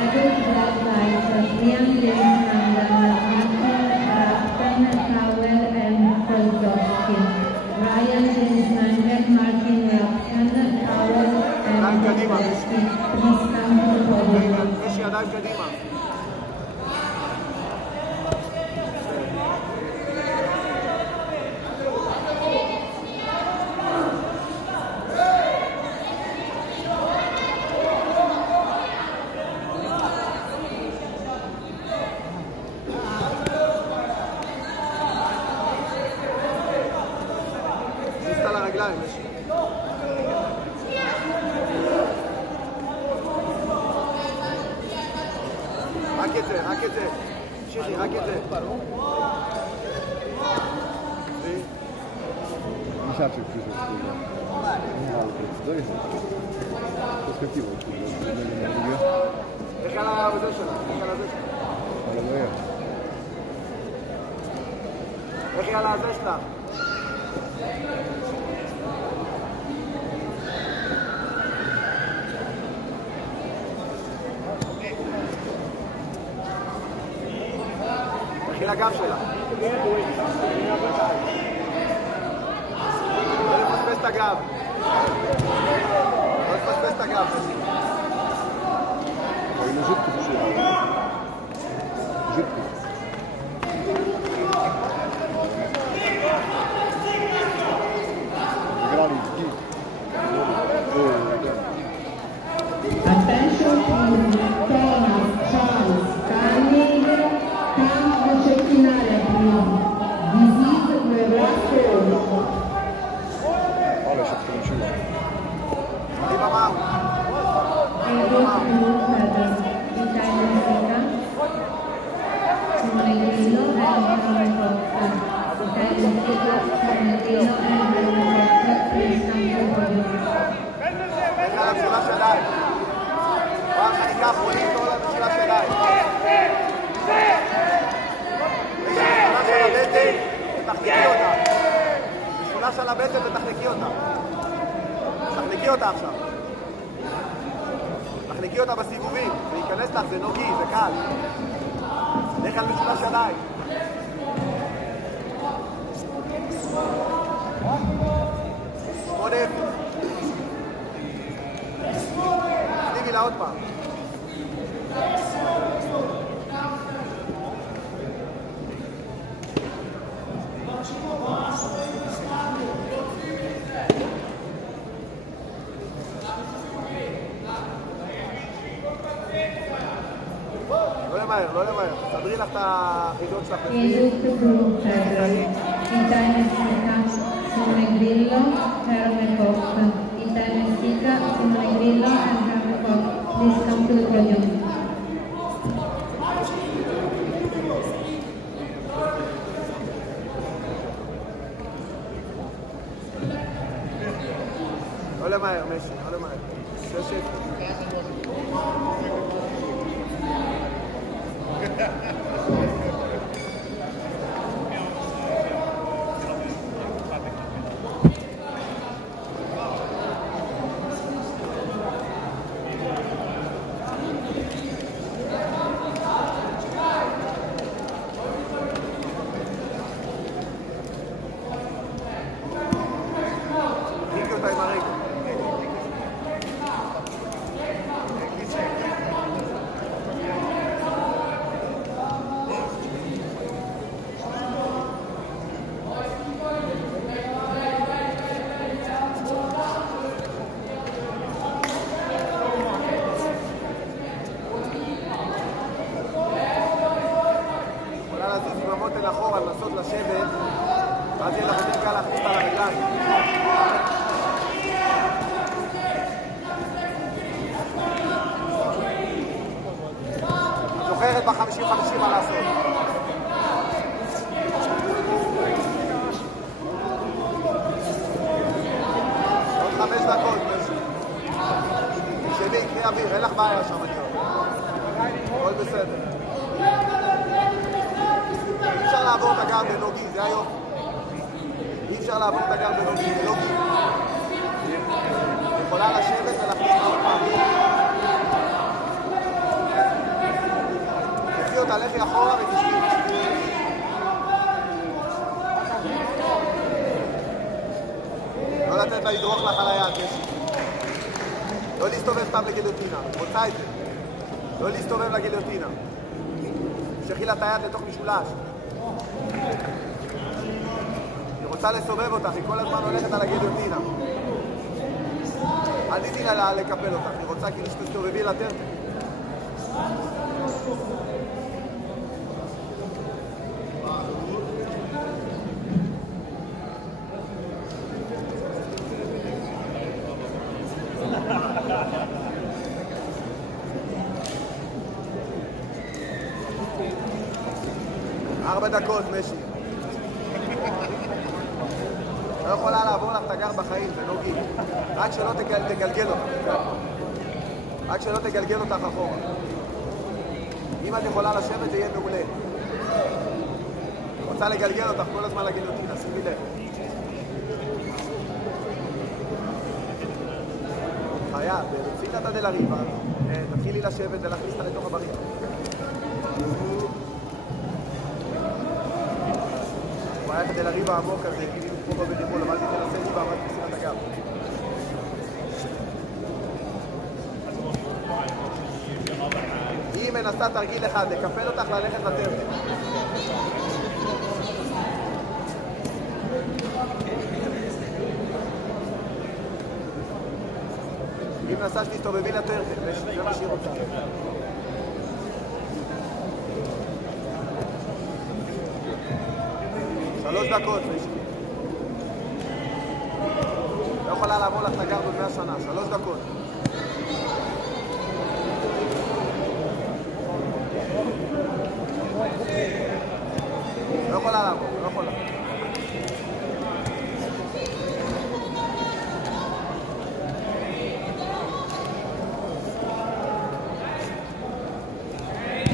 Adult black lights, neon James Randall, Martin Rafton, Powell, and Kozlowski. Ryan James Randall, Martin Rafton, Powell, and Kozlowski. Please come to the podium. יש ידיים קדימה. רק את זה. שיחי, רק את זה. Мешавший пришел. Перспектива. איך על הזה שלה? איך על הזה שלה? על הבעיה. איך היא על הזה שלה? איך היא לגב שלה? לא לפספס את הגב. לא לפספס את הגב. Или жидкость еще. Жидкость. Играли в гид. Attention please, Thomas, Charles, Carnegie, come to Cecchinaria please. This is the last call. Ale się wkręciło. I mama. Simone Grillo and Simone Costa. Italian speaker, Simone Grillo and Simone Costa. Please come to the podium. איך על המשולש ידיים? פעם חניקה אחרונית כל המשולש ידיים. משולש על הבטן ותחניקי אותה. משולש על הבטן ותחניקי אותה. תחניקי אותה עכשיו. תחניקי אותה בסיבובים. זה ייכנס לך, זה נוגי, זה קל. לך על משולש ידיים. שמונה אפס. תכתיבי לה עוד פעם. לא למהר, לא למהר. תסדרי לך את החידות שלך. Italian speaker, Simone Grillo, Herman Costa. Italian speaker, Simone Grillo and Herman Costa. Please come to the podium. לא למהר, משי, לא למהר. ששת. לנסות לשבת, ואז יהיה לך יותר קל להכניס אותה לרגליים. זוכרת ב-50-50 מה לעשות. עוד 5 דקות. שלי, קחי אוויר, אין לך בעיה שם אני אומר. הכל בסדר. אי אפשר לעבור את הגר בנוגי, זה היום. אי אפשר לעבור את הגר בנוגי, זה לא גיל. יכולה לשבת ולהכניס עוד פעם. לכי אחורה ותשבי. לא לתת לה לדרוך לך על היד, משי. לא להסתובב סתם לגיליוטינה, רוצה את זה. לא להסתובב לגיליוטינה. תשכי לה את היד לתוך משולש. היא רוצה לסובב אותך, היא כל הזמן הולכת על הגיליוטינה. אל תיתני לה לקפל אותך, היא רוצה כאילו שתסתובבי לטרטר. ארבע דקות, משי. לא יכולה לעבור לך תגר בחיים, זה לא גיל. רק שלא תגלגל אותך. רק שלא תגלגל אותך אחורה. אם את יכולה לשבת, זה יהיה מעולה. רוצה לגלגל אותך כל הזמן לגיליוטינה, שימי לב. חייב, בצילתא דלריבה, תתחילי לשבת ולהכניס אותה לתוך הבריח. בעיית הדלריבה העמוק הזה, כאילו כמו בבדיחול, אבל תנסה לי בעמד בסילת הגב. היא מנסה תרגיל אחד, לקפל אותך ללכת לטרטר. היא מנסה שתסתובבי לטרטר, זה מה שהיא רוצה. שלוש דקות, משי. לא יכולה לעבור לך תגר ב100 שנה, 3 דקות. לא יכולה לעבור, לא יכולה.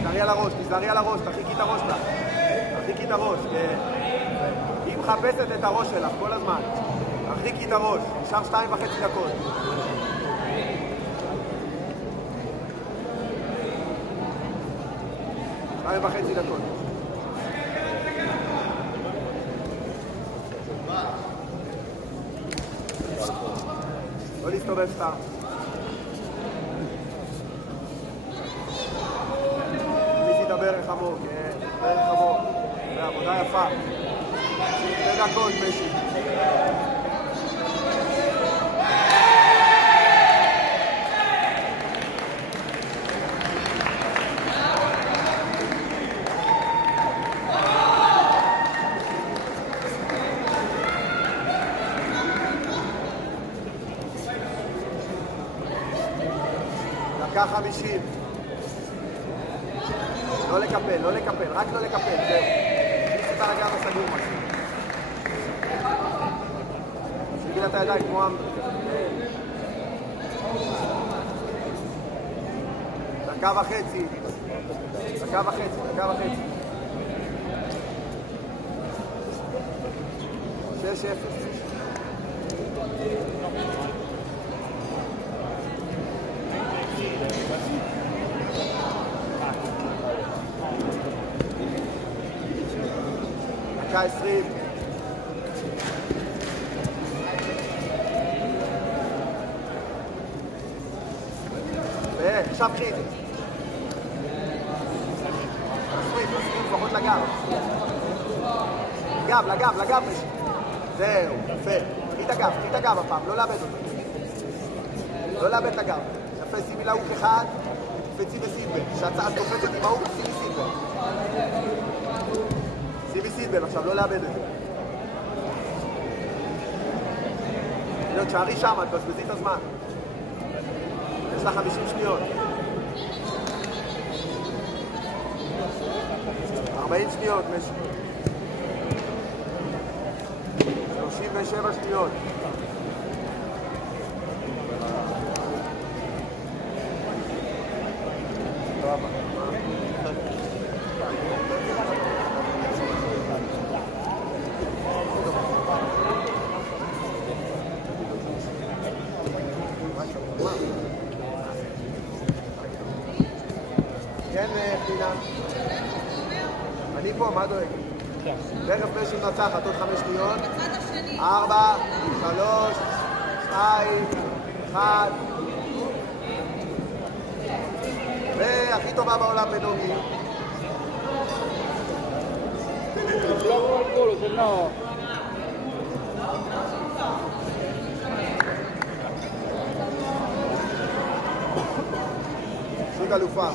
תזהרי על הראש, תזהרי על הראש, תחיקי את הראש לך. תחיקי את הראש. היא מחפשת את הראש שלך כל הזמן. תחיקי את הראש, נשאר 2.5 דקות. וחצי דקות. לא להסתובב סתם. תכניסי את הברך עמוק, ברך עמוק. זה עבודה יפה. 2 דקות, משי. דקה 50. לא לקפל, לא לקפל, רק לא לקפל, זהו. תכניס אותה לגב הסגור משהו. שיגי לה את הידיים כמו אמר. דקה וחצי. דקה וחצי, דקה וחצי. 6-0. דקה 20. עכשיו קחי את זה. מספיק, לפחות לגב. לגב, לגב, לגב משי. זהו, יפה. קחי את הגב, קחי את הגב הפעם, לא לאבד אותו. לא לאבד את הגב. יפה, שימי להוק אחד, תקפצי בסידבל. כשהצעה תופצת עם ההוק, שימי סידבל. שימי סידבל עכשיו, לא לאבד את זה. לא, תשארי שם, תבזבזי את הזמן. יש לה 50 שניות. 40 שניות, משי. 37 שניות. כן, פינה. פה, מה דואג? תכף פשי מנצחת, עוד 5 שניות. 4, 3, 2, 1. והכי טובה בעולם בנוגי. סוג אלופה.